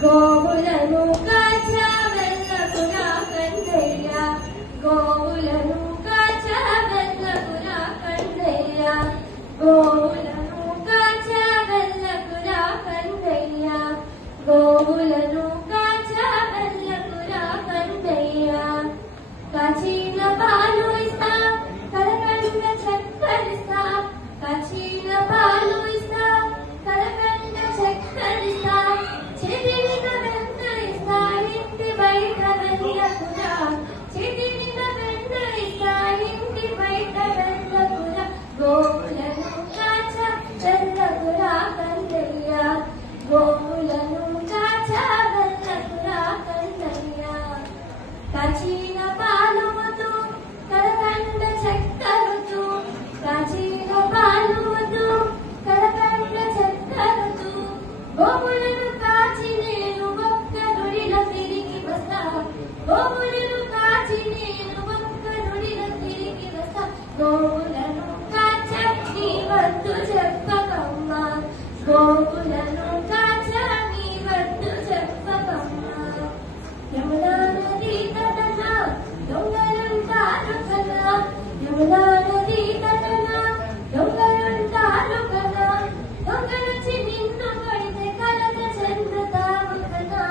గోవులను కాచవెల్లకురా కందయ్య గోవులను కాచవెల్లకురా కందయ్య గోవులను కాచవెల్లకురా కందయ్య గోవులను కాచవెల్లకురా కందయ్య కాచిన పాలు ఇస్తా కలకండ చక్కరిస్తా కాచిన పాలు ఇస్తా కలకండ చక్కరిస్తా చేతినిగా వెన్న ఇస్తా ఇంటి బయట వెళ్ళకురా చేతినిగా వెన్న ఇస్తా ఇంటి బయట వెళ్ళకురా గోవులను కాచ వెళ్ళకురా కందయ్య గోవులను కాచ వెళ్ళకురా కందయ్య కాచిన పాలుతో కలకండ చక్కరుతూ కాచిన పాలుతో కలకండ చక్కరుతూ గోవులను కాచి నేను ఒక్క నుడిలో తిరిగి వస్తా గోవులను కాచి నేను ఒక్క నుడిలో తిరిగి వస్తా గోవులను కాచ నీ వద్దు చెప్పకమ్మా గోవులను కాచ నీ వద్దు చెప్పకమ్మా యమునా నది తటన దొంగలుంటారు కదా యమునా నది తటన దొంగలుంటారు కదా దొంగలొచ్చి నిన్ను కొడితే కలత చెందుతావు కదా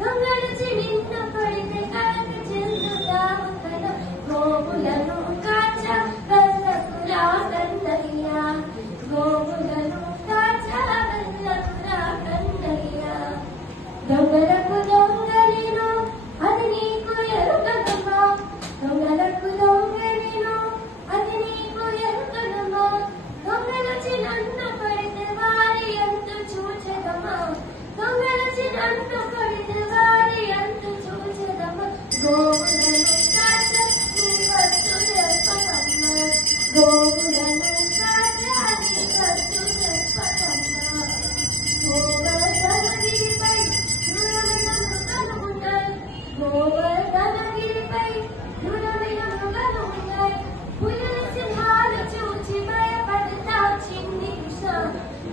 దొంగలొచ్చి నిన్ను కొడితే కలత చెందుతావు కదా గోవులను కాచ వెళ్ళకురా కందయ్య గోవులను కాచ వెళ్ళకురా కందయ్య దొంగలకు దొంగలిను అది నీకు ఎరుగనమ్మా దొంగలకు దొంగలిను అది నీకు ఎరుగనమ్మా దొంగలచి నన్ను కొడితే వారి అంతు చూచెదమ్మా దొంగలచి నన్ను కొడితే వారి అంతు చూచెదమ్మా గోవులను కాచ నీ వద్దు చెప్పకమ్మా గోవులను కాచ నీ వద్దు చెప్పకమ్మా గోవర్ధనగిరిపై దూరమైన మృగాలు ఉన్నాయి గోవర్ధనగిరిపై దూరమైన మృగాలు ఉన్నాయి పులుల సింహాలు చూచి భయపడతా చిన్ని కృష్ణ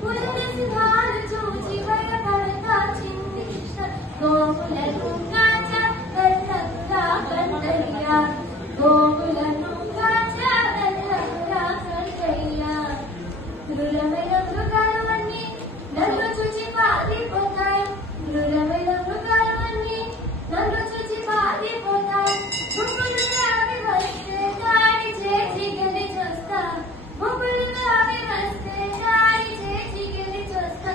పులుల సింహాలు చూచి భయపడతా చిన్ని కృష్ణ గోవులను కాచ వెళ్ళకురా కందయ్య గోవులను కాచ వెళ్ళకురా కందయ్య క్రూరమైన మృగాలు అన్నీ నన్ను చూచి పారిపోతాయి క్రూరమైన మృగాలు అన్నీ నన్ను చూచి పారిపోతాయి గుంపులుగా అవి వస్తే దాడి చేసి గెలిచొస్తా గుంపులుగా అవి వస్తే దాడి చేసి గెలిచొస్తా